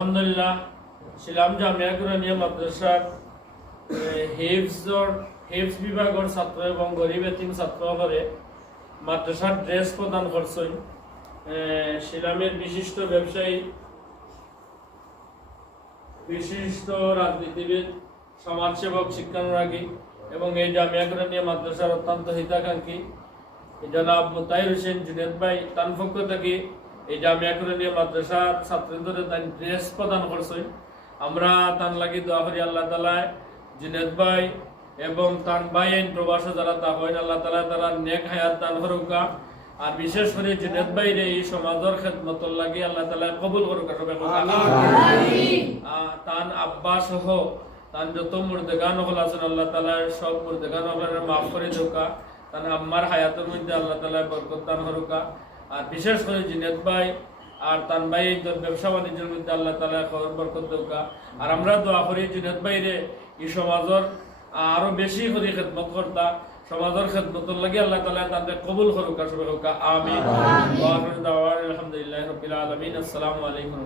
আলহামদুলিল্লাহ শিলাম জামিয়া কুরানিয়া মাদ্রাসার হিফজ বিভাগের ছাত্র এবং গরিব এতিম ছাত্র করে মাদ্রাসার ড্রেস প্রদান করছেন শিলামের বিশিষ্ট ব্যবসায়ী, বিশিষ্ট রাজনীতিবিদ, সমাজসেবক, শিক্ষানুরাগী এবং এই জামিয়া কুরানিয়া মাদ্রাসার অত্যন্ত হিতাকাঙ্ক্ষী জনাব মুতাহির হোসেন জুনেদ ভাই তার পক্ষ থেকে এই জামিয়া কুরানিয়া মাদ্রাসার ছাত্রদের তাই ড্রেস প্রদান করছেন। আমরা তার লাগি দোয়া করি আল্লাহ তাআলা জুনেদ ভাই এবং তার ভাই আইন প্রবাসে যারা তা হয় আল্লাহ তাআলা তারা নেক হায়াত দান করুকা। আর বিশেষ করে জুনেদ ভাইরে এই সমাজের খেদমতর লাগি আল্লাহ তাআলা কবুল করুকা। তান আব্বা সহ তান যত মুর্দেগান হল আছেন আল্লাহ তাআলা সব মুর্দেগান মাফ করে দেউকা। তান আম্মার হায়াতের মধ্যে আল্লাহ তাআলা বরকত দান করুকা। আর বিশেষ করে জিনেদ ভাই আর তান ভাই ব্যবসা বাণিজ্যের মধ্যে আল্লাহ তাআলা খবর বরকত দেউকা। আর আমরা দোয়া করি জিনেদ ভাইরে এই সমাজের আরো বেশি করে খেদমত করতা, সমাজের খেদমতর লাগি আল্লাহ তাআলা তাদের কবুল করুকা। সবাই হোক আমিন। ওয়া আখিরু দাওয়ানা আলহামদুলিল্লাহি রাব্বিল আলামিন। আসসালামু আলাইকুম।